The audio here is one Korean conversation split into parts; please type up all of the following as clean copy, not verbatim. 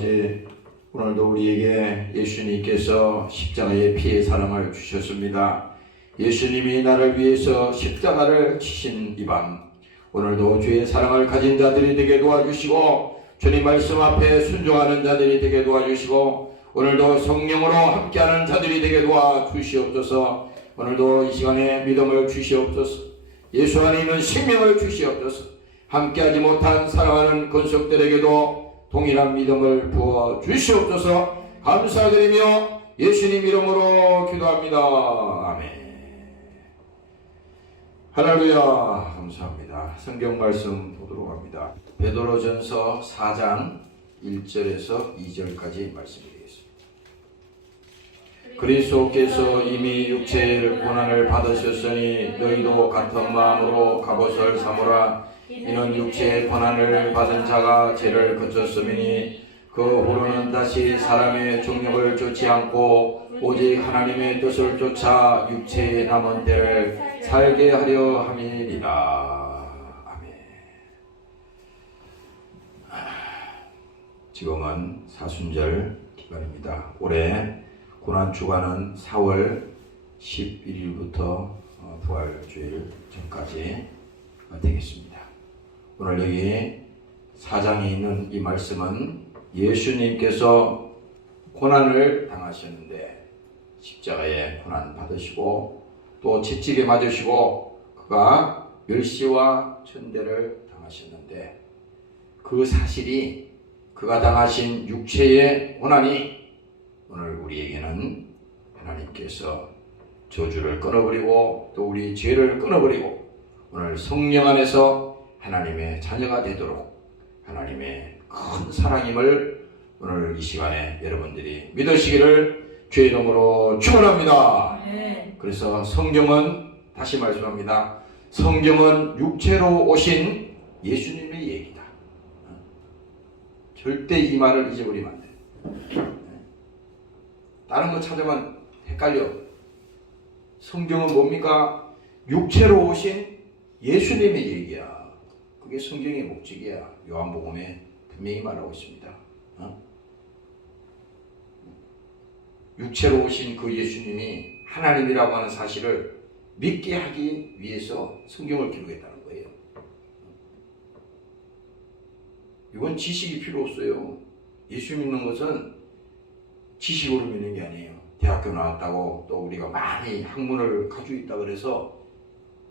아버지, 오늘도 우리에게 예수님께서 십자가의 피의 사랑을 주셨습니다. 예수님이 나를 위해서 십자가를 치신 이 밤, 오늘도 주의 사랑을 가진 자들이 되게 도와주시고 주님 말씀 앞에 순종하는 자들이 되게 도와주시고 오늘도 성령으로 함께하는 자들이 되게 도와주시옵소서. 오늘도 이 시간에 믿음을 주시옵소서. 예수 안에 있는 생명을 주시옵소서. 함께하지 못한 사랑하는 권속들에게도 동일한 믿음을 부어 주시옵소서. 감사드리며 예수님 이름으로 기도합니다. 아멘. 할렐루야. 감사합니다. 성경 말씀 보도록 합니다. 베드로전서 4장 1절에서 2절까지 말씀드리겠습니다. 그리스도께서 이미 육체의 고난을 받으셨으니 너희도 같은 마음으로 갑옷을 삼으라. 이는 육체의 고난을 받은 자가 죄를 그쳤음이니 그 후로는 다시 사람의 정욕을 쫓지 않고 오직 하나님의 뜻을 쫓아 육체의 남은 때를 살게 하려 함이니라. 아멘. 지금은 사순절 기간입니다. 올해 고난 주간은 4월 11일부터 부활주일 전까지 되겠습니다. 오늘 여기 4장에 있는 이 말씀은 예수님께서 고난을 당하셨는데 십자가에 고난 받으시고 또 채찍에 맞으시고 그가 멸시와 천대를 당하셨는데 그 사실이 그가 당하신 육체의 고난이 오늘 우리에게는 하나님께서 저주를 끊어버리고 또 우리 죄를 끊어버리고 오늘 성령 안에서 하나님의 자녀가 되도록 하나님의 큰 사랑임을 오늘 이 시간에 여러분들이 믿으시기를 주의 이름으로 축원합니다. 그래서 성경은 다시 말씀합니다. 성경은 육체로 오신 예수님의 얘기다. 절대 이 말을 잊어버리면 안 돼. 다른 거 찾으면 헷갈려. 성경은 뭡니까? 육체로 오신 예수님의 얘기야. 그게 성경의 목적이야. 요한복음에 분명히 말하고 있습니다. 육체로 오신 그 예수님이 하나님이라고 하는 사실을 믿게 하기 위해서 성경을 기록했다는 거예요. 이건 지식이 필요 없어요. 예수 믿는 것은 지식으로 믿는 게 아니에요. 대학교 나왔다고 또 우리가 많이 학문을 가지고 있다 그래서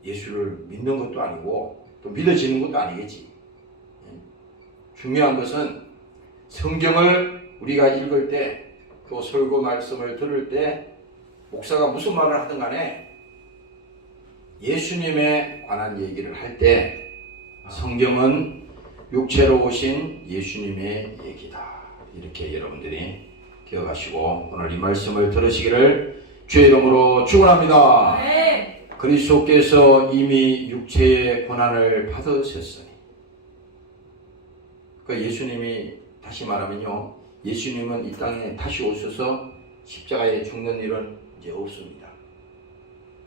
예수를 믿는 것도 아니고 또 믿어지는 것도 아니겠지. 중요한 것은 성경을 우리가 읽을 때 또 설교 말씀을 들을 때 목사가 무슨 말을 하든 간에 예수님에 관한 얘기를 할 때 성경은 육체로 오신 예수님의 얘기다. 이렇게 여러분들이 기억하시고 오늘 이 말씀을 들으시기를 주의 이름으로 축원합니다. 네. 그리스도께서 이미 육체의 고난을 받으셨으니 그러니까 예수님이 다시 말하면요. 예수님은 이 땅에 다시 오셔서 십자가에 죽는 일은 이제 없습니다.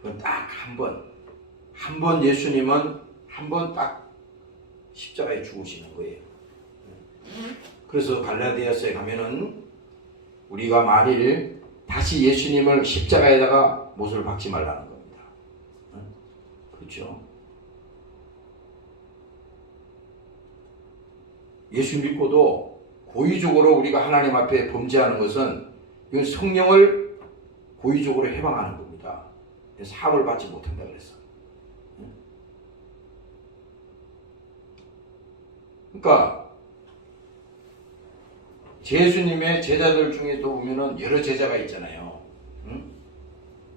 그건 딱 한 번 예수님은 한 번 딱 십자가에 죽으시는 거예요. 그래서 갈라디아서에 가면은 우리가 만일 다시 예수님을 십자가에다가 못을 박지 말라는 겁니다. 그렇죠? 예수 믿고도 고의적으로 우리가 하나님 앞에 범죄하는 것은 이건 성령을 고의적으로 해방하는 겁니다. 사함을 받지 못한다 그랬어. 그러니까 예수님의 제자들 중에 또 보면은 여러 제자가 있잖아요.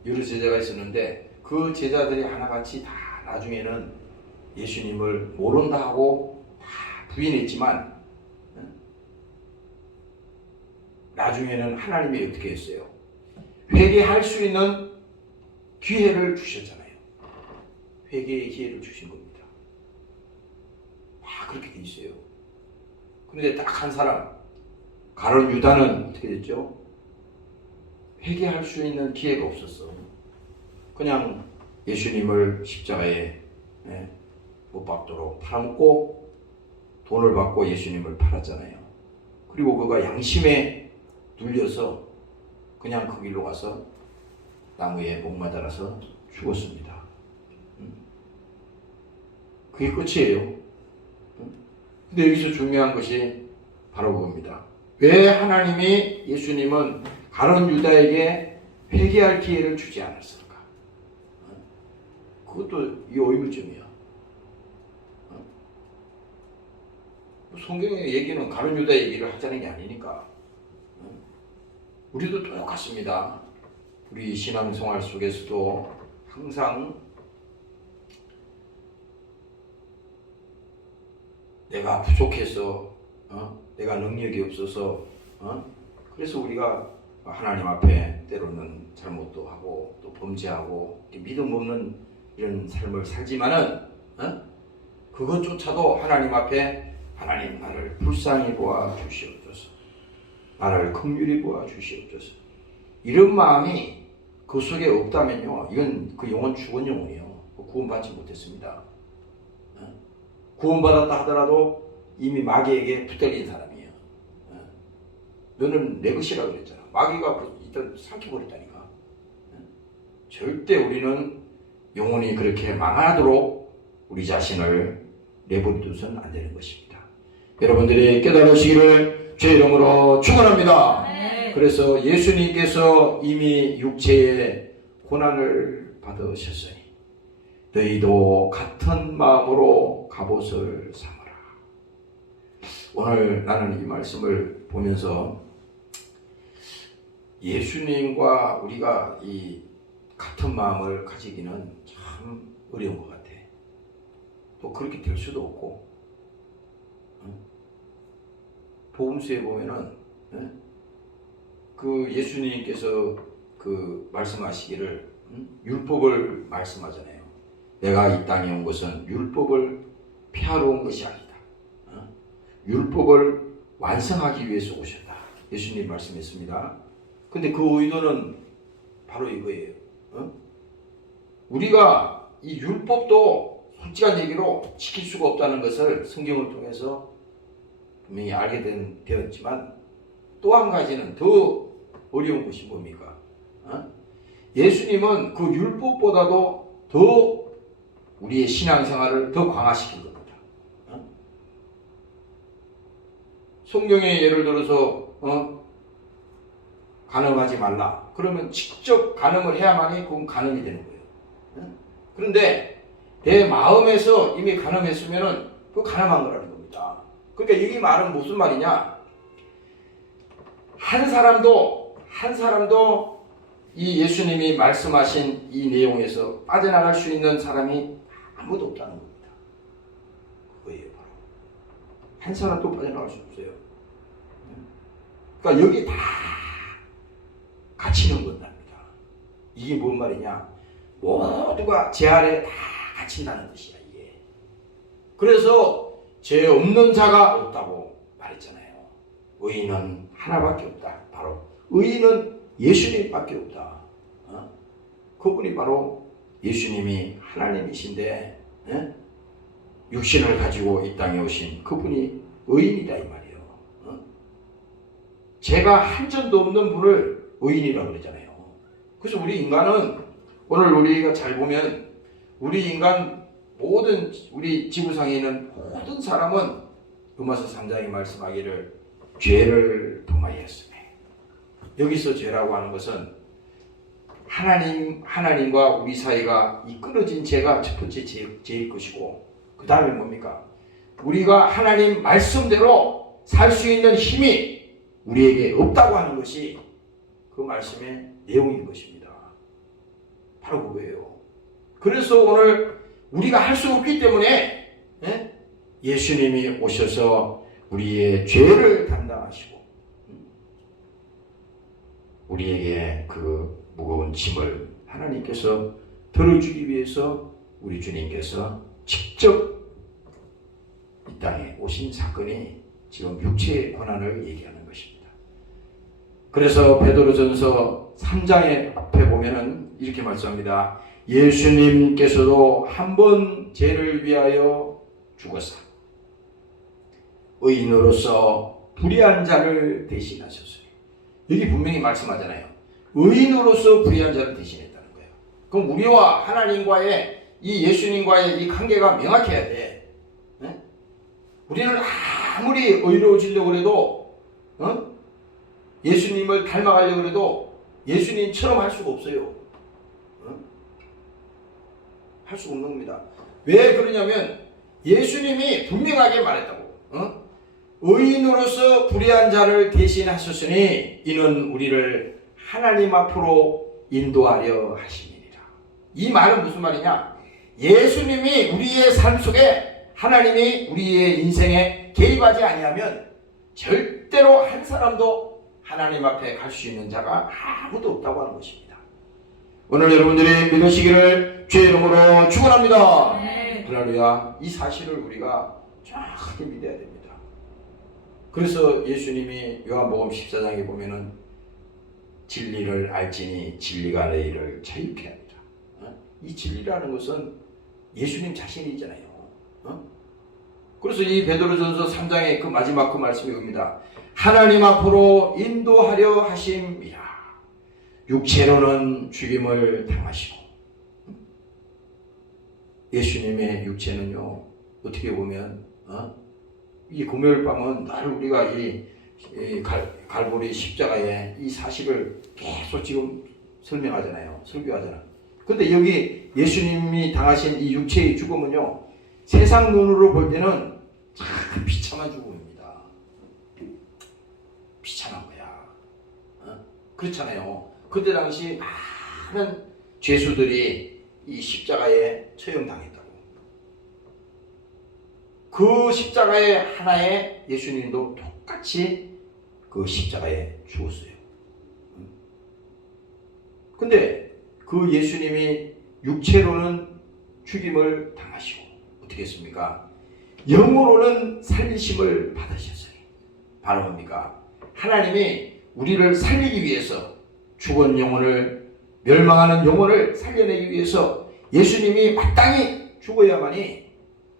여러 제자가 있었는데 그 제자들이 하나같이 다 나중에는 예수님을 모른다 하고 다 부인했지만 나중에는 하나님이 어떻게 했어요? 회개할 수 있는 기회를 주셨잖아요. 회개의 기회를 주신 겁니다. 그렇게 돼 있어요. 그런데 딱 한 사람 가룟 유다는 어떻게 됐죠? 회개할 수 있는 기회가 없었어. 그냥 예수님을 십자가에 못 박도록 팔아먹고 돈을 받고 예수님을 팔았잖아요. 그리고 그가 양심에 눌려서 그냥 그 길로 가서 나무에 목마달아서 죽었습니다. 그게 끝이에요. 근데 여기서 중요한 것이 바로 그겁니다. 왜 하나님이 예수님은 가룟 유다에게 회개할 기회를 주지 않았을까? 그것도 이 의문점이야. 성경의 얘기는 가룟 유다 얘기를 하자는 게 아니니까. 우리도 똑같습니다. 우리 신앙생활 속에서도 항상 내가 부족해서, 내가 능력이 없어서, 그래서 우리가 하나님 앞에 때로는 잘못도 하고 또 범죄하고 믿음 없는 이런 삶을 살지만은 그것조차도 하나님 앞에 하나님 나를 불쌍히 보아 주시옵소서, 나를 긍휼히 보아 주시옵소서, 이런 마음이 그 속에 없다면요, 이건 그 영혼 죽은 영혼이에요. 구원받지 못했습니다. 구원받았다 하더라도 이미 마귀에게 붙들린 사람이에요. 너는 내 것이라 그랬잖아. 마귀가 일단 삼켜버렸다니까. 절대 우리는 영혼이 그렇게 망하도록 우리 자신을 내버려둬서는 안 되는 것입니다. 여러분들이 깨달으시기를 주의 이름으로 축원합니다. 네. 그래서 예수님께서 이미 육체의 고난을 받으셨으니 너희도 같은 마음으로 갑옷을 삼아라. 오늘 나는 이 말씀을 보면서 예수님과 우리가 이 같은 마음을 가지기는 참 어려운 것 같아. 또 그렇게 될 수도 없고, 복음서에 보면은 그 예수님께서 그 말씀하시기를 율법을 말씀하잖아요. 내가 이 땅에 온 것은 율법을 폐하러 온 것이 아니다. 율법을 완성하기 위해서 오셨다. 예수님 말씀했습니다. 근데 그 의도는 바로 이거예요. 우리가 이 율법도 솔직한 얘기로 지킬 수가 없다는 것을 성경을 통해서 분명히 알게 되었지만, 또 한 가지는 더 어려운 것이 뭡니까? 예수님은 그 율법보다도 더 우리의 신앙생활을 더 강화시킨 겁니다. 성경에 예를 들어서 간음하지 말라. 그러면 직접 간음을 해야만이 그건 간음이 되는 거예요. 그런데 내 마음에서 이미 간음했으면은 그 간음한 거라는 겁니다. 그러니까 이 말은 무슨 말이냐? 한 사람도 이 예수님이 말씀하신 이 내용에서 빠져나갈 수 있는 사람이 아무도 없다는 겁니다. 그거예요, 바로. 한 사람도 빠져나갈 수 없어요. 그러니까 여기 다 갇히는 겁니다. 이게 뭔 말이냐? 모두가 제 아래 다 갇힌다는 뜻이야, 이게. 그래서 죄 없는 자가 없다고 말했잖아요. 의인은 하나밖에 없다. 바로 의인은 예수님밖에 없다. 그분이 바로 예수님이 하나님이신데, 육신을 가지고 이 땅에 오신 그분이 의인이다, 이 말이에요. 죄가 한 점도 없는 분을 의인이라고 그러잖아요. 그래서 우리 인간은, 오늘 우리가 잘 보면 우리 인간 모든 우리 지구상에 있는 모든 사람은 로마서 3장에 말씀하기를 죄를 범하였으며, 여기서 죄라고 하는 것은 하나님과 우리 사이가 이 끊어진 죄가 첫 번째 죄일 것이고, 그 다음에 뭡니까? 우리가 하나님 말씀대로 살 수 있는 힘이 우리에게 없다고 하는 것이 그 말씀의 내용인 것입니다. 바로 그거예요. 그래서 오늘 우리가 할 수 없기 때문에 예수님이 오셔서 우리의 죄를 담당하시고 우리에게 그 무거운 짐을 하나님께서 덜어주기 위해서 우리 주님께서 직접 이 땅에 오신 사건이 지금 육체의 고난을 얘기하는 것입니다. 그래서 베드로전서 3장에 앞에 보면은 이렇게 말씀합니다. 예수님께서도 한 번 죄를 위하여 죽었사 의인으로서 불의한 자를 대신하셨으니. 여기 분명히 말씀하잖아요. 의인으로서 불의한 자를 대신했다는 거예요. 그럼 우리와 하나님과의 이 예수님과의 이 관계가 명확해야 돼. 네? 우리는 아무리 의로워지려고 해도 예수님을 닮아가려고 해도 예수님처럼 할 수가 없어요. 할 수가 없는 겁니다. 왜 그러냐면 예수님이 분명하게 말했다고. 의인으로서 불의한 자를 대신하셨으니 이는 우리를 하나님 앞으로 인도하려 하심이니라. 이 말은 무슨 말이냐? 예수님이 우리의 삶 속에 하나님이 우리의 인생에 개입하지 아니하면 절대로 한 사람도 하나님 앞에 갈 수 있는 자가 아무도 없다고 하는 것입니다. 오늘 여러분들이 믿으시기를 주의 이름으로 축원합니다. 할렐루야. 이 사실을 우리가 정확하게 믿어야 됩니다. 그래서 예수님이 요한복음 14장에 보면은 진리를 알지니 진리가 너희를 자유케 합니다. 이 진리라는 것은 예수님 자신이잖아요. 그래서 이 베드로전서 3장의 그 마지막 그 말씀이 옵니다. 하나님 앞으로 인도하려 하심이라. 육체로는 죽임을 당하시고. 예수님의 육체는요, 어떻게 보면 이 금요일 밤은 늘 우리가 이 갈보리 십자가의 이 사실을 계속 지금 설명하잖아요. 설교하잖아요. 근데 여기 예수님이 당하신 이 육체의 죽음은요, 세상 눈으로 볼 때는 참 비참한 죽음입니다. 비참한 거야. 그렇잖아요. 그때 당시 많은 죄수들이 이 십자가에 처형당했다고. 그 십자가의 하나에 예수님도 똑같이 그 십자가에 죽었어요. 근데 그 예수님이 육체로는 죽임을 당하시고 어떻게 했습니까? 영으로는 살리심을 받으셨어요. 바로 뭡니까? 하나님이 우리를 살리기 위해서 죽은 영혼을, 멸망하는 영혼을 살려내기 위해서 예수님이 마땅히 죽어야만이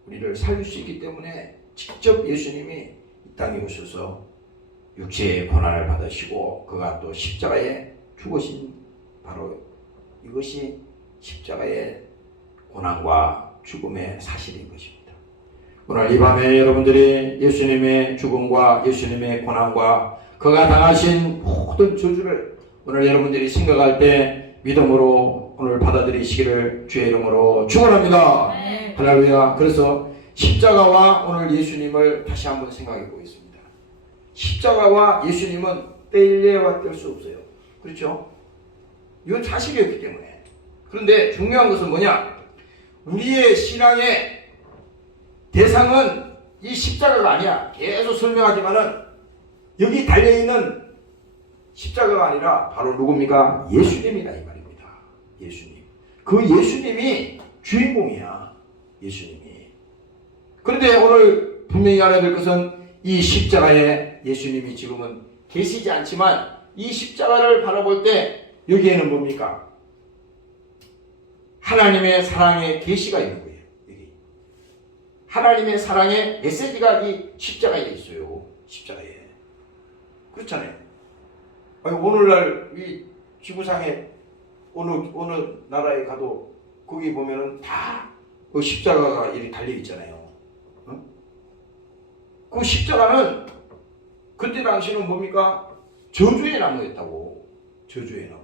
우리를 살릴 수 있기 때문에 직접 예수님이 이 땅에 오셔서 육체의 고난을 받으시고 그가 또 십자가에 죽으신 바로 이것이 십자가의 고난과 죽음의 사실인 것입니다. 오늘 이 밤에 여러분들이 예수님의 죽음과 예수님의 고난과 그가 당하신 모든 저주를 오늘 여러분들이 생각할 때 믿음으로 오늘 받아들이시기를 주의 이름으로 축원합니다. 할렐루야. 그래서 십자가와 오늘 예수님을 다시 한번 생각해 보겠습니다. 십자가와 예수님은 뗄래야 뗄 수 없어요. 그렇죠? 이건 사실이었기 때문에. 그런데 중요한 것은 뭐냐? 우리의 신앙의 대상은 이 십자가가 아니야. 계속 설명하지만은 여기 달려있는 십자가가 아니라 바로 누굽니까? 예수님이다 이 말입니다. 예수님. 그 예수님이 주인공이야. 예수님이. 그런데 오늘 분명히 알아야 될 것은 이 십자가에 예수님이 지금은 계시지 않지만 이 십자가를 바라볼 때 여기에는 뭡니까? 하나님의 사랑의 계시가 있는 거예요. 여기. 하나님의 사랑의 메시지가 이 십자가에 있어요. 십자가에. 그렇잖아요. 아니, 오늘날 이 지구상에 어느 나라에 가도 거기 보면은 다 그 십자가가 이렇게 달려 있잖아요. 그 십자가는 그때 당시는 뭡니까? 저주의 나무였다고. 저주의 나무.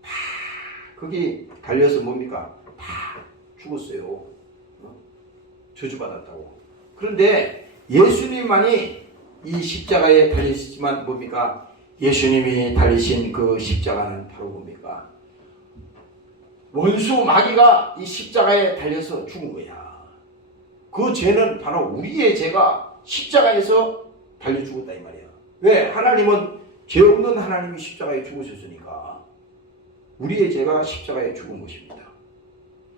다 거기 달려서 뭡니까? 다 죽었어요. 저주받았다고. 그런데 예수님만이 이 십자가에 달리시지만 뭡니까? 예수님이 달리신 그 십자가는 바로 뭡니까? 원수 마귀가 이 십자가에 달려서 죽은 거야. 그 죄는 바로 우리의 죄가 십자가에서 달려 죽었다 이 말이야. 왜? 하나님은 죄 없는 하나님이 십자가에 죽으셨으니까 우리의 죄가 십자가에 죽은 것입니다.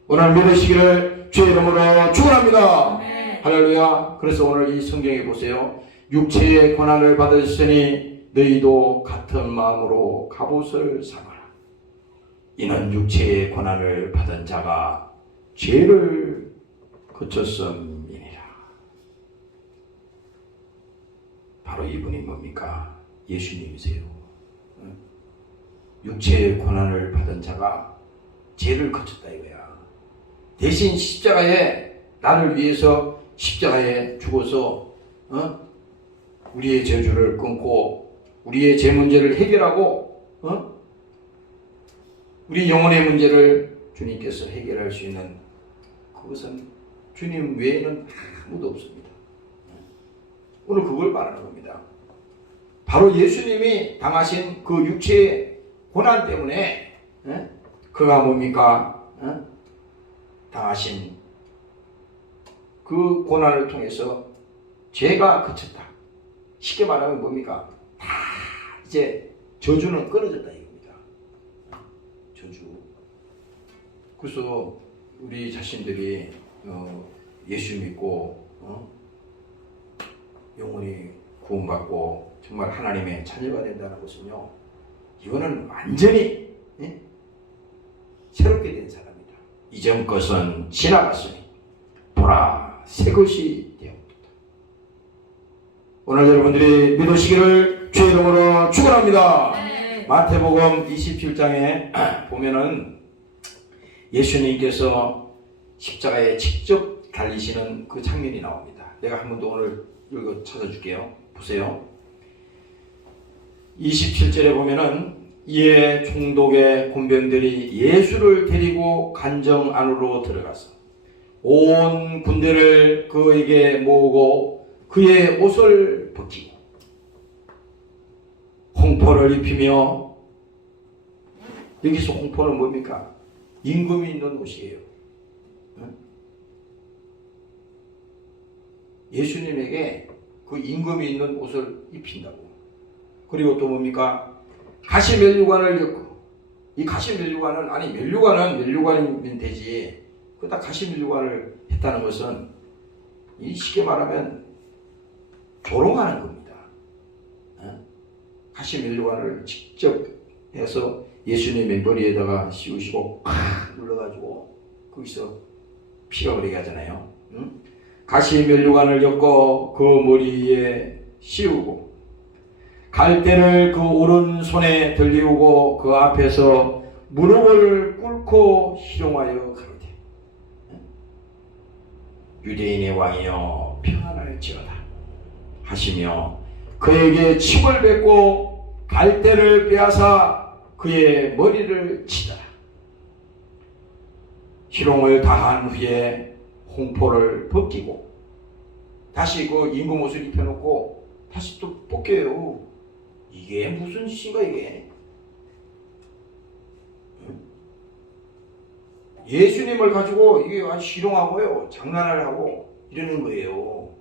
오늘 믿으시기를 주의 이름으로 축원합니다. 할렐루야. 그래서 오늘 이 성경에 보세요. 육체의 고난을 받으시니 너희도 같은 마음으로 갑옷을 삼아라. 이는 육체의 고난을 받은 자가 죄를 그쳤음이니라. 바로 이분이 뭡니까? 예수님이세요. 육체의 고난을 받은 자가 죄를 거쳤다 이거야. 대신 십자가에 나를 위해서 십자가에 죽어서 우리의 저주를 끊고 우리의 죄 문제를 해결하고 우리 영혼의 문제를 주님께서 해결할 수 있는 그것은 주님 외에는 아무도 없습니다. 오늘 그걸 말하는 겁니다. 바로 예수님이 당하신 그 육체의 고난 때문에 그가 뭡니까? 당하신 그 고난을 통해서 죄가 그쳤다. 쉽게 말하면 뭡니까? 다 이제 저주는 끊어졌다 이겁니다. 저주. 그래서 우리 자신들이 예수 믿고 영혼이 구원받고 정말 하나님의 자녀가 된다는 것은요, 이거는 완전히 새롭게 된 사람이다. 이전 것은 지나갔으니 보라 새 것이 되었다. 오늘 여러분들이 믿으시기를 주의 이름으로 축원합니다. 네. 마태복음 27장에 보면은 예수님께서 십자가에 직접 달리시는 그 장면이 나옵니다. 내가 한 번 더 오늘 이거 찾아줄게요. 보세요. 27절에 보면은 이에 총독의 군병들이 예수를 데리고 관정 안으로 들어가서 온 군대를 그에게 모으고 그의 옷을 벗기고 홍포를 입히며, 여기서 홍포는 뭡니까? 임금이 있는 옷이에요. 예수님에게 그 임금이 있는 옷을 입힌다고. 그리고 또 뭡니까? 가시면류관을 엮고, 이 가시면류관은, 아니 면류관이면 되지, 그다 가시면류관을 했다는 것은 이 쉽게 말하면 조롱하는 겁니다. 가시면류관을 직접 해서 예수님의 머리에다가 씌우시고 팍 눌러가지고 거기서 피가 흐르게 하잖아요. 가시면류관을 엮고 그 머리에 씌우고 갈대를 그 오른손에 들리우고 그 앞에서 무릎을 꿇고 희롱하여 가로되 유대인의 왕이여 평안할지어다 하시며 그에게 침을 뱉고 갈대를 빼앗아 그의 머리를 치더라. 희롱을 다한 후에 홍포를 벗기고 다시 그 임금 옷을 입혀놓고 다시 또 벗겨요. 이게 무슨 짓인가 이게? 예수님을 가지고 이게 아주 희롱하고요, 장난을 하고 이러는 거예요.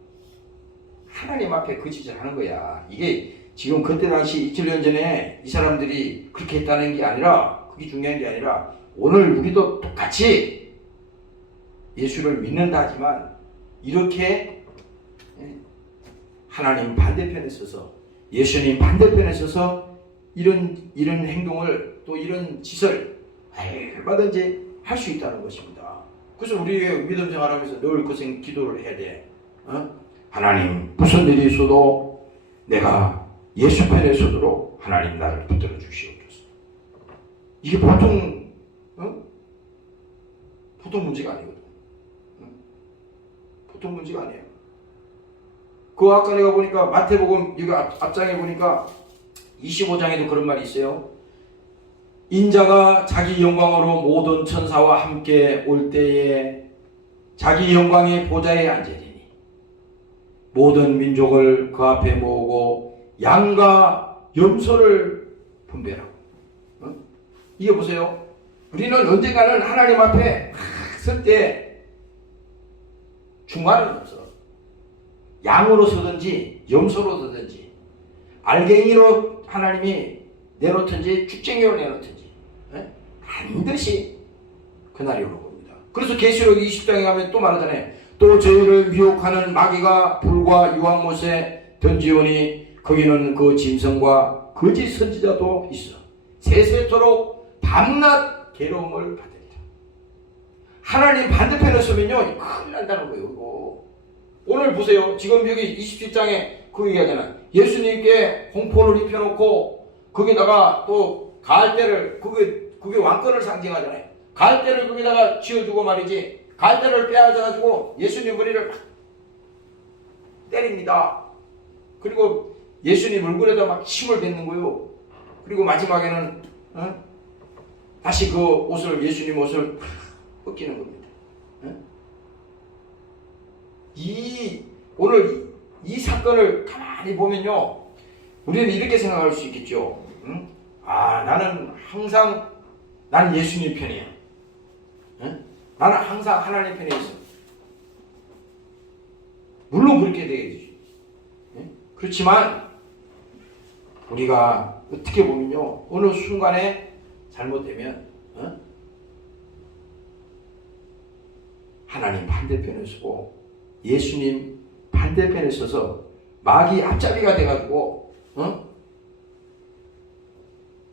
하나님 앞에 그 짓을 하는 거야. 이게 지금 그때 당시 2000년 전에 이 사람들이 그렇게 했다는 게 아니라, 그게 중요한 게 아니라 오늘 우리도 똑같이 예수를 믿는다 하지만 이렇게 하나님 반대편에 서서, 예수님 반대편에 서서 이런 행동을, 또 이런 짓을 얼마든지 할 수 있다는 것입니다. 그래서 우리의 믿음 생활하면서 늘 그 기도를 해야 돼. 하나님, 무슨 일이 있어도 내가 예수 편에 서도록 하나님 나를 붙들어 주시옵소서. 이게 보통 문제가 아니거든. 보통 문제가 아니에요. 그 아까 내가 보니까 마태복음 이거 앞장에 보니까 25장에도 그런 말이 있어요. 인자가 자기 영광으로 모든 천사와 함께 올 때에 자기 영광의 보좌에 앉으리니 모든 민족을 그 앞에 모으고 양과 염소를 분배하고. 이게 보세요. 우리는 언젠가는 하나님 앞에 설 때 중간은 없어. 양으로 서든지 염소로 서든지 알갱이로 하나님이 내놓든지 쭉쟁이로 내놓든지 반드시 그날이 오는 겁니다. 그래서 계시록 20장에 가면 또 말하잖아요. 또 저희를 미혹하는 마귀가 불과 유황못에 던지오니 거기는 그 짐승과 거짓 선지자도 있어 세세토록 밤낮 괴로움을 받으리라. 하나님 반대편에 서면요 큰일 난다는 거예요. 이거. 오늘 보세요. 지금 여기 27장에 그 얘기하잖아요. 예수님께 홍포를 입혀놓고 거기다가 또 갈대를 그게 왕권을 상징하잖아요. 갈대를 거기다가 쥐어주고 말이지. 갈대를 빼앗아가지고 예수님 머리를 막 때립니다. 그리고 예수님 얼굴에다 막 침을 뱉는 거예요. 그리고 마지막에는 다시 그 옷을 예수님 옷을 벗기는 겁니다. 오늘 이 사건을 가만히 보면요, 우리는 이렇게 생각할 수 있겠죠. 나는 항상 나는 예수님 편이야. 나는 항상 하나님 편에 있어. 물론 그렇게 되겠지. 그렇지만 우리가 어떻게 보면요, 어느 순간에 잘못되면 하나님 반대편에 서고 예수님 반대편에 서서 마귀 앞잡이가 돼가지고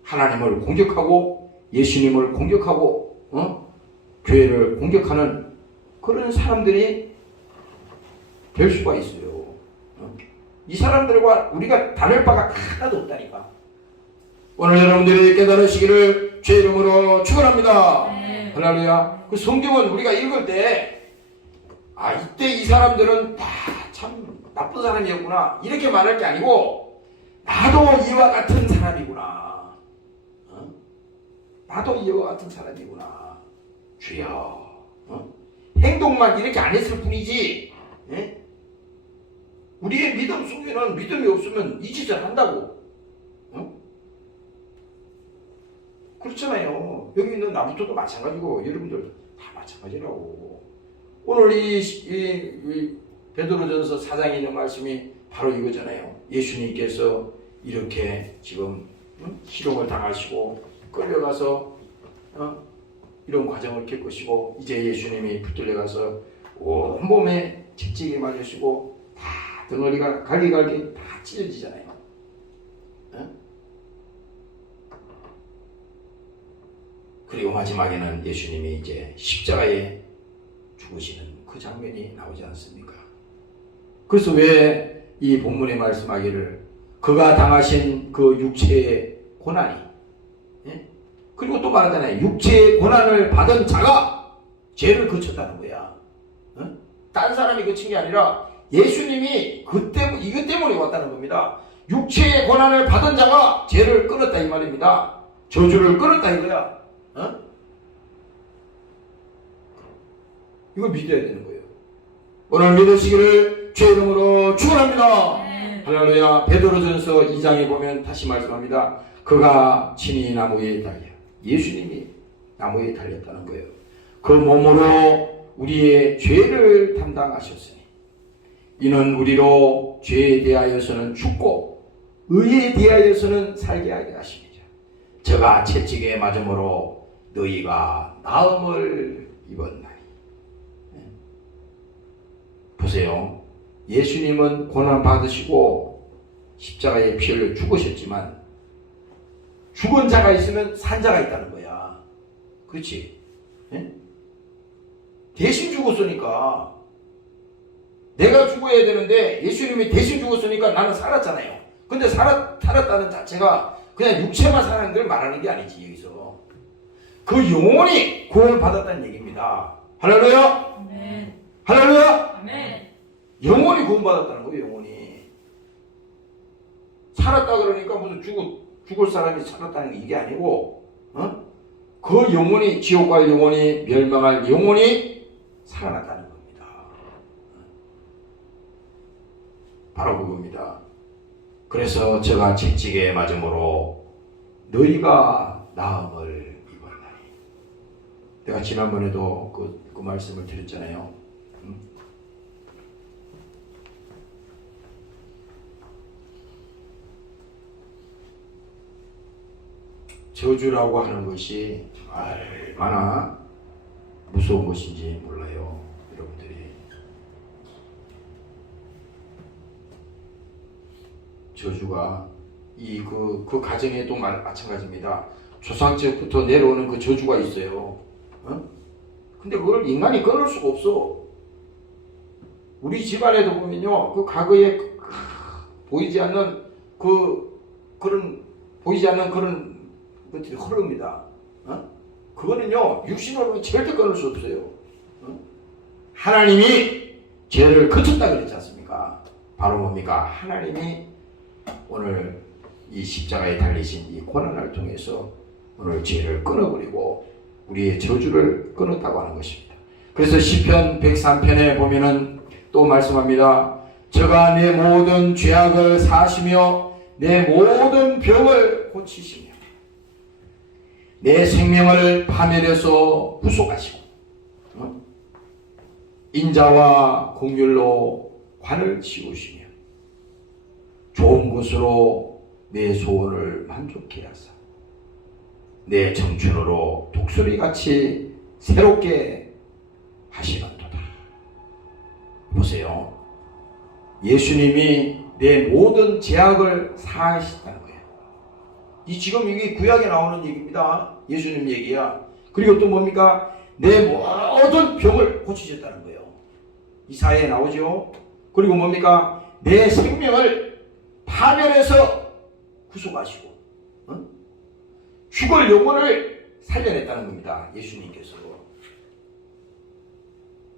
하나님을 공격하고 예수님을 공격하고 교회를 공격하는 그런 사람들이 될 수가 있어요. 이 사람들과 우리가 다를 바가 하나도 없다니까. 오늘 여러분들이 깨달으시기를 주의 이름으로 축원합니다. 할렐루야. 그 성경은 우리가 읽을 때 이때 이 사람들은 다 참 나쁜 사람이었구나 이렇게 말할 게 아니고, 나도 이와 같은 사람이구나. 나도 이와 같은 사람이구나. 주여. 행동만 이렇게 안 했을 뿐이지. 우리의 믿음 속에는 믿음이 없으면 이 짓을 한다고. 그렇잖아요. 여기 있는 나부터도 마찬가지고 여러분들 다 마찬가지라고. 오늘 이 베드로전서 4장에 있는 말씀이 바로 이거잖아요. 예수님께서 이렇게 지금 희롱을 당하시고 끌려가서 이런 과정을 겪으시고, 이제 예수님이 붙들려가서 온몸에 채찍이 맞으시고 다 덩어리가 갈기갈기 다 찢어지잖아요. 그리고 마지막에는 예수님이 이제 십자가에 죽으시는 그 장면이 나오지 않습니까? 그래서 왜 이 본문에 말씀하기를 그가 당하신 그 육체의 고난이, 그리고 또 말하잖아요. 육체의 고난을 받은 자가 죄를 거쳤다는 거야. 딴 사람이 거친 게 아니라 예수님이 이것 때문에 왔다는 겁니다. 육체의 고난을 받은 자가 죄를 끊었다 이 말입니다. 저주를 끊었다 이거야. 이걸 믿어야 되는 거예요. 오늘 믿으시기를 주의 이름으로 축원합니다. 할렐루야. 베드로전서 2장에 보면 다시 말씀합니다. 그가 친히 나무에 달려, 예수님이 나무에 달렸다는 거예요. 그 몸으로 우리의 죄를 담당하셨으니 이는 우리로 죄에 대하여서는 죽고 의에 대하여서는 살게 하게 하십니다. 저가 채찍에 맞음으로 너희가 나음을 입었나니. 보세요. 예수님은 고난 받으시고 십자가에 피 흘려 죽으셨지만 죽은 자가 있으면 산 자가 있다는 거야. 그렇지? 대신 죽었으니까 내가 죽어야 되는데 예수님이 대신 죽었으니까 나는 살았잖아요. 근데 살았다는 자체가 그냥 육체만 사는 걸 말하는 게 아니지. 여기서 그 영혼이 구원을 받았다는 얘기입니다. 할렐루야. 아멘. 할렐루야. 아멘. 영혼이 구원받았다는 거예요. 영혼이 살았다 그러니까 무슨 죽을 사람이 살았다는 게 이게 아니고 그 영혼이, 지옥 갈 영혼이, 멸망할 영혼이 살아났다는 겁니다. 바로 그겁니다. 그래서 저가 채찍에 맞음으로 너희가 나음을 입었나니. 내가 지난번에도 그 말씀을 드렸잖아요. 저주라고 하는 것이 얼마나 무서운 것인지 몰라요. 여러분들이 저주가 그 가정에도 마찬가지입니다. 조상적부터 내려오는 그 저주가 있어요. 근데 그걸 인간이 끊을 수가 없어. 우리 집안에도 보면요, 그 과거에 보이지 않는 보이지 않는 그런 것들이 흐릅니다. 그거는요, 육신으로는 절대 끊을 수 없어요. 하나님이 죄를 거쳤다 그랬지 않습니까? 바로 뭡니까? 하나님이 오늘 이 십자가에 달리신 이 고난을 통해서 오늘 죄를 끊어버리고 우리의 저주를 끊었다고 하는 것입니다. 그래서 시편 103편에 보면은 또 말씀합니다. 저가 내 모든 죄악을 사시며 내 모든 병을 고치시며 내 생명을 파멸해서 구속하시고 인자와 공율로 관을 치우시며 좋은 것으로 내 소원을 만족케 하사 내 청춘으로 독수리같이 새롭게 하시는도다. 보세요. 예수님이 내 모든 죄악을 사하셨다는 거예요. 지금 이게 구약에 나오는 얘기입니다. 예수님 얘기야. 그리고 또 뭡니까? 내 모든 병을 고치셨다는 거예요. 이사야에 나오죠. 그리고 뭡니까? 내 생명을 파멸해서 구속하시고 죽을 영혼을 살려냈다는 겁니다. 예수님께서.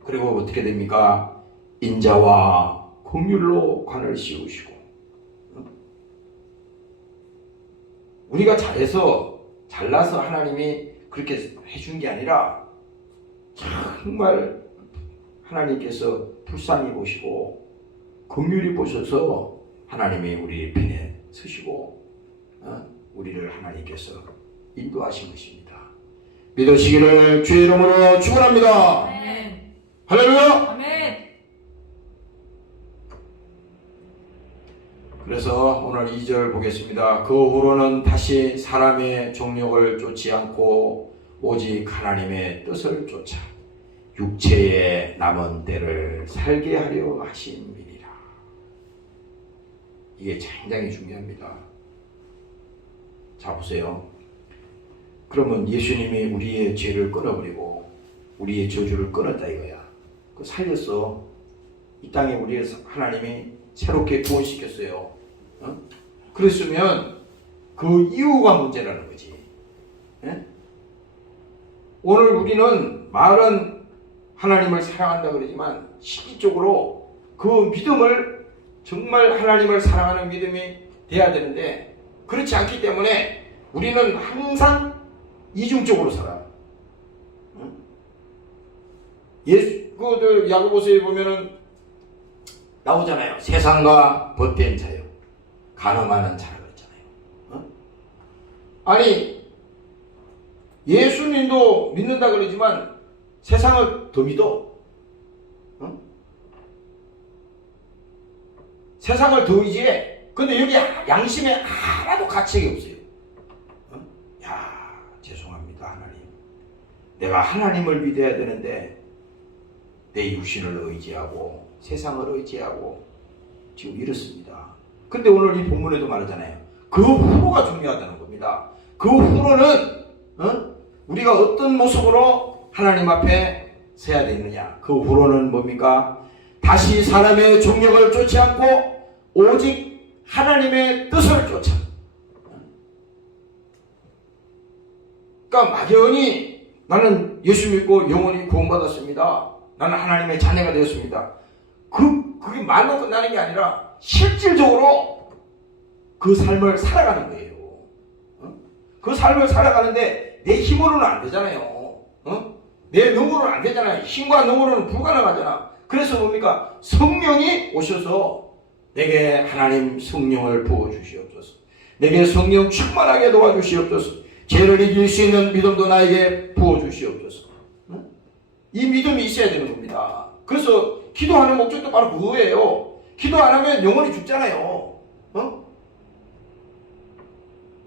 그리고 어떻게 됩니까? 인자와 긍휼로 관을 씌우시고 우리가 잘나서 하나님이 그렇게 해준 게 아니라 정말 하나님께서 불쌍히 보시고 긍휼히 보셔서 하나님이 우리 편에 서시고 우리를 하나님께서 인도하신 것입니다. 믿으시기를 주의 이름으로 축원합니다. 아멘. 할렐루야. 아멘. 그래서 오늘 2절 보겠습니다. 그 후로는 다시 사람의 정욕을 쫓지 않고 오직 하나님의 뜻을 쫓아 육체의 남은 때를 살게 하려 하심이니라. 이게 굉장히 중요합니다. 자, 보세요. 그러면 예수님이 우리의 죄를 끊어버리고 우리의 저주를 끊었다 이거야. 그 살렸어. 이 땅에 우리의 하나님이 새롭게 구원시켰어요. 그랬으면 그 이유가 문제라는 거지. 오늘 우리는 말은 하나님을 사랑한다 그러지만 실질적으로 그 믿음을 정말 하나님을 사랑하는 믿음이 돼야 되는데 그렇지 않기 때문에 우리는 항상 이중적으로 살아. 야고보서에 보면은 나오잖아요. 세상과 벗된 자요, 간음하는 자라 그랬잖아요. 아니 예수님도 믿는다 그러지만 세상을 더 믿어. 세상을 더 의지해. 근데 여기 양심에 하나도 가책이 없어요. 야, 죄송합니다 하나님. 내가 하나님을 믿어야 되는데 내 육신을 의지하고 세상을 의지하고 지금 이렇습니다. 근데 오늘 이 본문에도 말하잖아요. 그 후로가 중요하다는 겁니다. 그 후로는 우리가 어떤 모습으로 하나님 앞에 서야 되느냐. 그 후로는 뭡니까? 다시 사람의 정력을 쫓지 않고 오직 하나님의 뜻을 쫓아. 그러니까 막연히 나는 예수 믿고 영원히 구원받았습니다. 나는 하나님의 자녀가 되었습니다. 그게 말로 끝나는 게 아니라 실질적으로 그 삶을 살아가는 거예요. 그 삶을 살아가는데 내 힘으로는 안 되잖아요. 내 능으로는 안 되잖아요. 힘과 능으로는 불가능하잖아. 그래서 뭡니까? 성령이 오셔서 내게 하나님 성령을 부어주시옵소서. 내게 성령 충만하게 도와주시옵소서. 죄를 이길 수 있는 믿음도 나에게 부어주시옵소서. 이 믿음이 있어야 되는 겁니다. 그래서 기도하는 목적도 바로 그거예요. 기도 안 하면 영혼이 죽잖아요.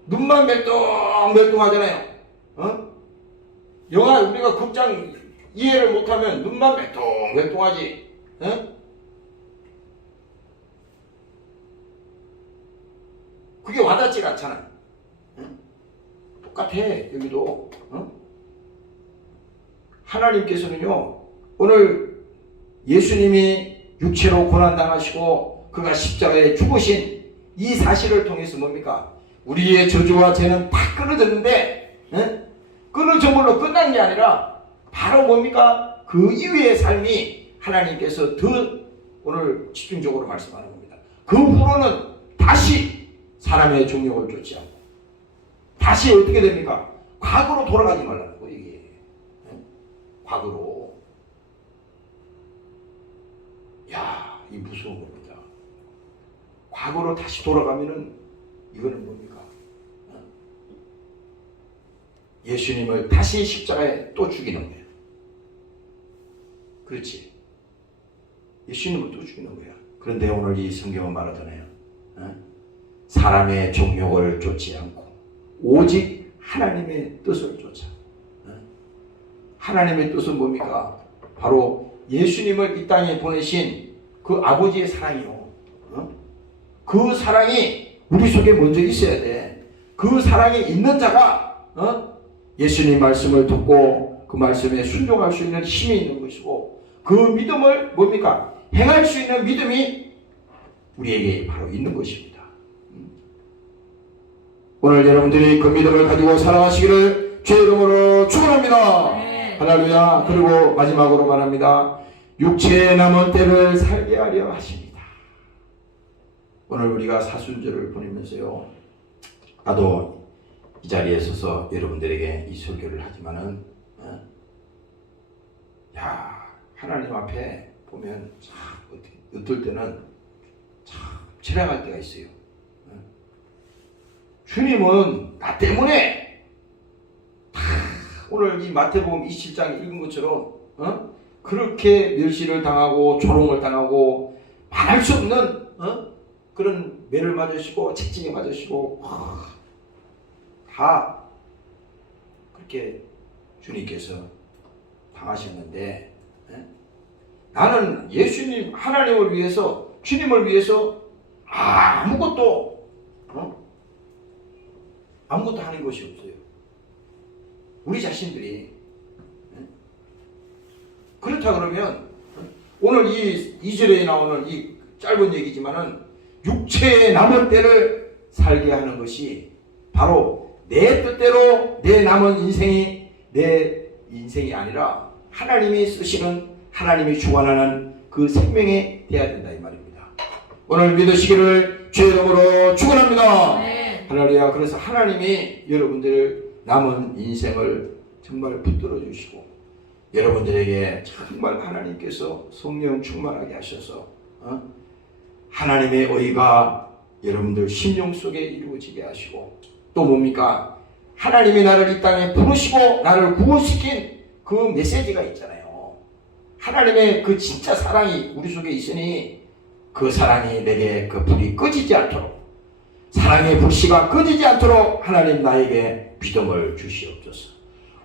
눈만 멜똥멜똥 하잖아요. 영화 우리가 극장 이해를 못하면 눈만 멜똥멜똥 하지. 그게 와닿지가 않잖아요. 똑같아 여기도. 하나님께서는요 오늘 예수님이 육체로 고난당하시고 그가 십자가에 죽으신 이 사실을 통해서 뭡니까? 우리의 저주와 죄는 다 끊어졌는데 끊어져물로 끝난 게 아니라 바로 뭡니까? 그 이후의 삶이 하나님께서 더 오늘 집중적으로 말씀하는 겁니다. 그 후로는 다시 사람의 정욕을 쫓지 않고 다시 어떻게 됩니까? 과거로 돌아가지 말라는 거예요. 이게 과거로. 야, 이 무서운 겁니다. 과거로 다시 돌아가면은 이거는 뭡니까? 예수님을 다시 십자가에 또 죽이는 거예요. 그렇지. 예수님을 또 죽이는 거야. 그런데 오늘 이 성경은 말하잖아요. 사람의 정욕을 쫓지 않고 오직 하나님의 뜻을 쫓아. 하나님의 뜻은 뭡니까? 바로 예수님을 이 땅에 보내신 그 아버지의 사랑이요. 그 사랑이 우리 속에 먼저 있어야 돼. 그 사랑이 있는 자가 예수님 말씀을 듣고 그 말씀에 순종할 수 있는 힘이 있는 것이고 그 믿음을 뭡니까? 행할 수 있는 믿음이 우리에게 바로 있는 것입니다. 오늘 여러분들이 그 믿음을 가지고 살아가시기를 주의 이름으로 축원합니다. 할렐루야. 그리고 마지막으로 말합니다. 육체에 남은 때를 살게 하려 하십니다. 오늘 우리가 사순절을 보내면서요, 나도 이 자리에 서서 여러분들에게 이 설교를 하지만은 하나님 앞에 보면 참 어떨 때는 참 체량할 때가 있어요. 주님은 나 때문에 오늘 이 마태복음 27장 읽은 것처럼 그렇게 멸시를 당하고 조롱을 당하고 말할 수 없는 그런 매를 맞으시고 채찍에 맞으시고 다 그렇게 주님께서 당하셨는데 나는 예수님 하나님을 위해서 주님을 위해서 아무것도 하는 것이 없어요. 우리 자신들이 그렇다 그러면 오늘 이 2절에 나오는 이 짧은 얘기지만은 육체에 남은 때를 살게 하는 것이 바로 내 뜻대로 내 남은 인생이 내 인생이 아니라 하나님이 쓰시는 하나님이 주관하는 그 생명에 돼야 된다 이 말입니다. 오늘 믿으시기를 주의 이름으로 축원합니다. 할렐루야. 그래서 하나님이 여러분들을 남은 인생을 정말 붙들어 주시고 여러분들에게 정말 하나님께서 성령 충만하게 하셔서 하나님의 의가 여러분들 심령 속에 이루어지게 하시고 또 뭡니까? 하나님이 나를 이 땅에 부르시고 나를 구원시킨 그 메시지가 있잖아요. 하나님의 그 진짜 사랑이 우리 속에 있으니 그 사랑이 내게 그 불이 꺼지지 않도록 사랑의 불씨가 꺼지지 않도록 하나님 나에게 믿음을 주시옵소서.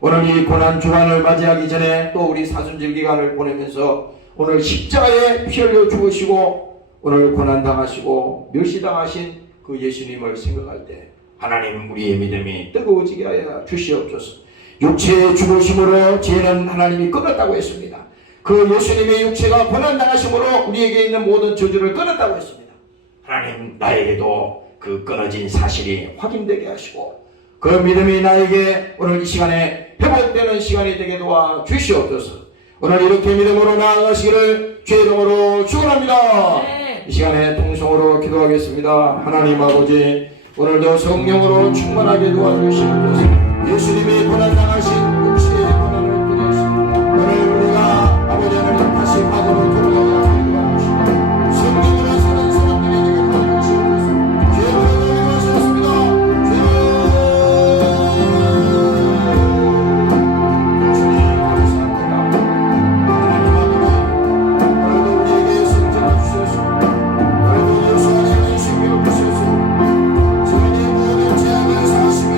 오늘 이 고난 주간을 맞이하기 전에 또 우리 사순절 기간을 보내면서 오늘 십자가에 피 흘려 죽으시고 오늘 고난 당하시고 멸시당하신 그 예수님을 생각할 때 하나님 우리의 믿음이 뜨거워지게 하여 주시옵소서. 육체의 죽으심으로 죄는 하나님이 끊었다고 했습니다. 그 예수님의 육체가 고난 당하심으로 우리에게 있는 모든 저주를 끊었다고 했습니다. 하나님 나에게도 그 끊어진 사실이 확인되게 하시고 그 믿음이 나에게 오늘 이 시간에 회복되는 시간이 되게 도와 주시옵소서. 오늘 이렇게 믿음으로 나아가시기를 주의 이름으로 축원합니다. 이 시간에 통성으로 기도하겠습니다. 하나님 아버지 오늘도 성령으로 충만하게 도와주시옵소서. 예수님이 고난당하신 육체의 고난을 끊으시고 오늘 우리가 아버지 하나님 다시 과거로 돌아가게 하시고 성령으로 사는 사람들이 되게 도와주시옵소서. 죄를 하셨습니다. 주님 감사합니다. 하나님 아버지 오늘도 우리에게 성전을 주셔서 오늘도 예수 안에 생명을 주셔서 주님의 모든 죄악을 사하시며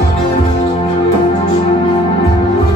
내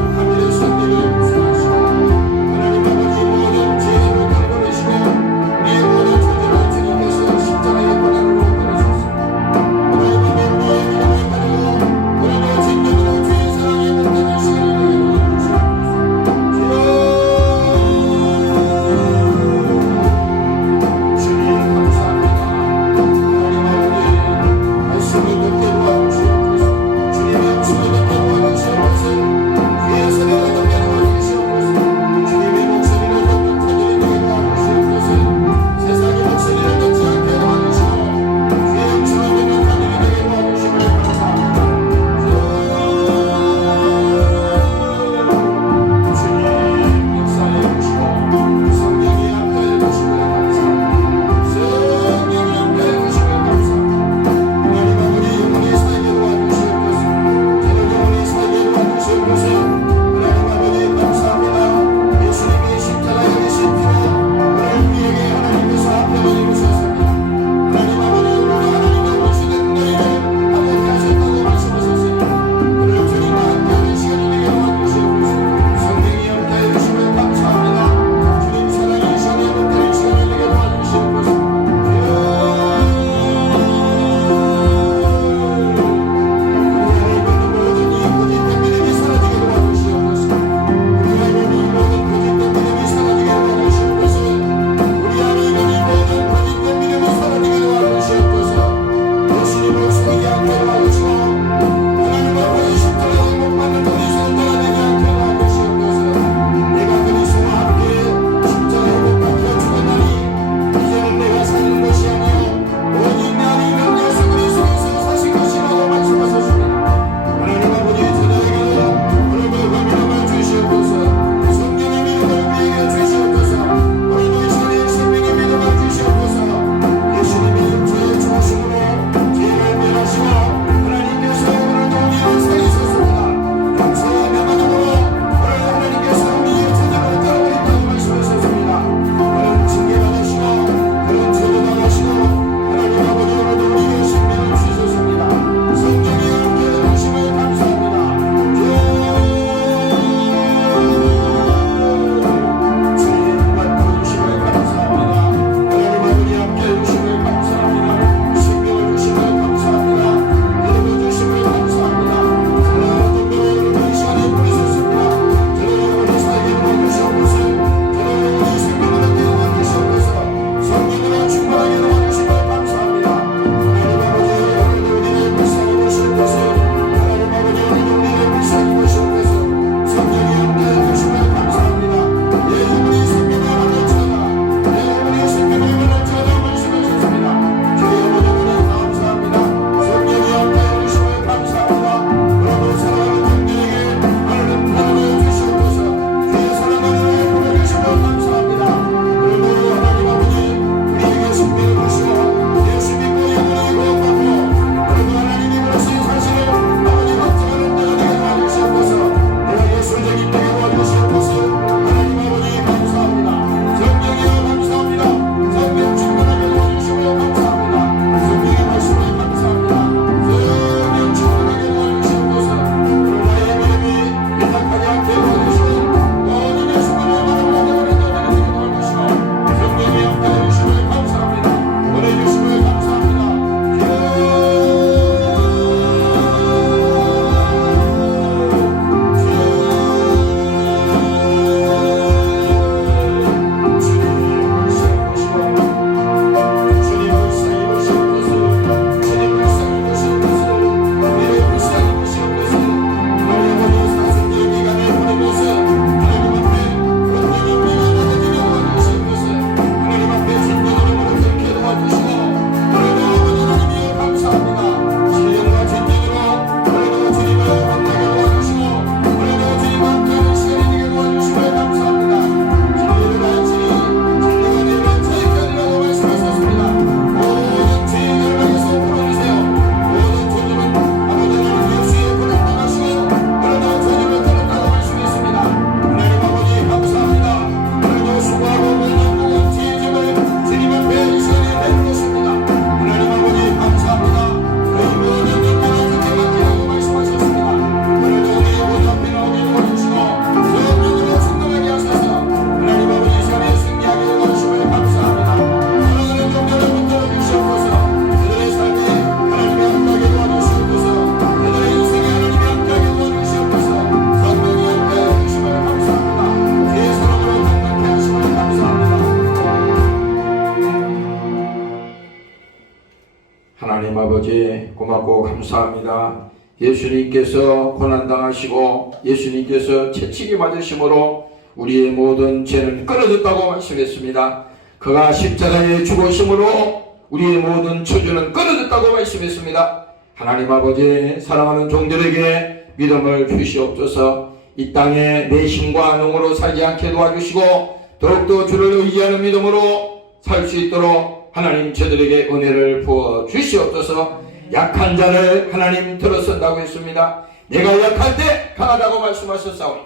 하나님 아버지 고맙고 감사합니다. 예수님께서 고난당하시고 예수님께서 채찍이 맞으심으로 우리의 모든 죄는 끊어졌다고 말씀했습니다. 그가 십자가에 죽으심으로 우리의 모든 저주는 끊어졌다고 말씀했습니다. 하나님 아버지 사랑하는 종들에게 믿음을 주시옵소서. 이 땅에 내 힘과 능으로 살지 않게 도와주시고 더욱더 주를 의지하는 믿음으로 살 수 있도록 하나님 저들에게 은혜를 부어 주시옵소서. 약한 자를 하나님 들어선다고 했습니다. 내가 약할 때 강하다고 말씀하셨사오니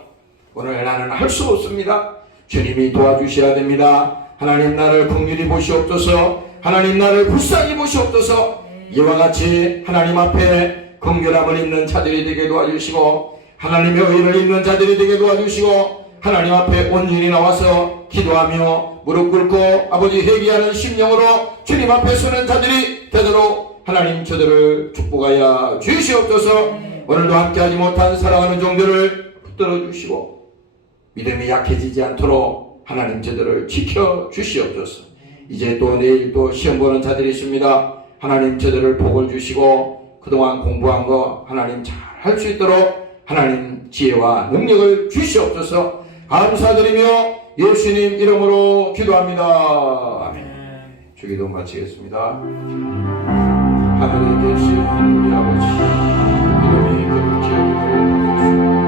오늘 나는 할 수 없습니다. 주님이 도와주셔야 됩니다. 하나님 나를 긍휼히 보시옵소서. 하나님 나를 불쌍히 보시옵소서. 이와 같이 하나님 앞에 긍휼함을 입는 자들이 되게 도와주시고 하나님의 의를 입는 자들이 되게 도와주시고 하나님 앞에 온전히 나와서 기도하며 무릎 꿇고 아버지 회개하는 심령으로 주님 앞에 서는 자들이 되도록 하나님 저들을 축복하여 주시옵소서. 오늘도 함께하지 못한 사랑하는 종들을 붙들어 주시고 믿음이 약해지지 않도록 하나님 저들을 지켜 주시옵소서. 이제 또 내일 또 시험 보는 자들이 있습니다. 하나님 저들을 복을 주시고 그동안 공부한 거 하나님 잘 할 수 있도록 하나님 지혜와 능력을 주시옵소서. 감사드리며 예수님 이름으로 기도합니다. 아멘. 주기도 마치겠습니다. 하늘에 계신 우리 아버지 이름이 거룩히 여기고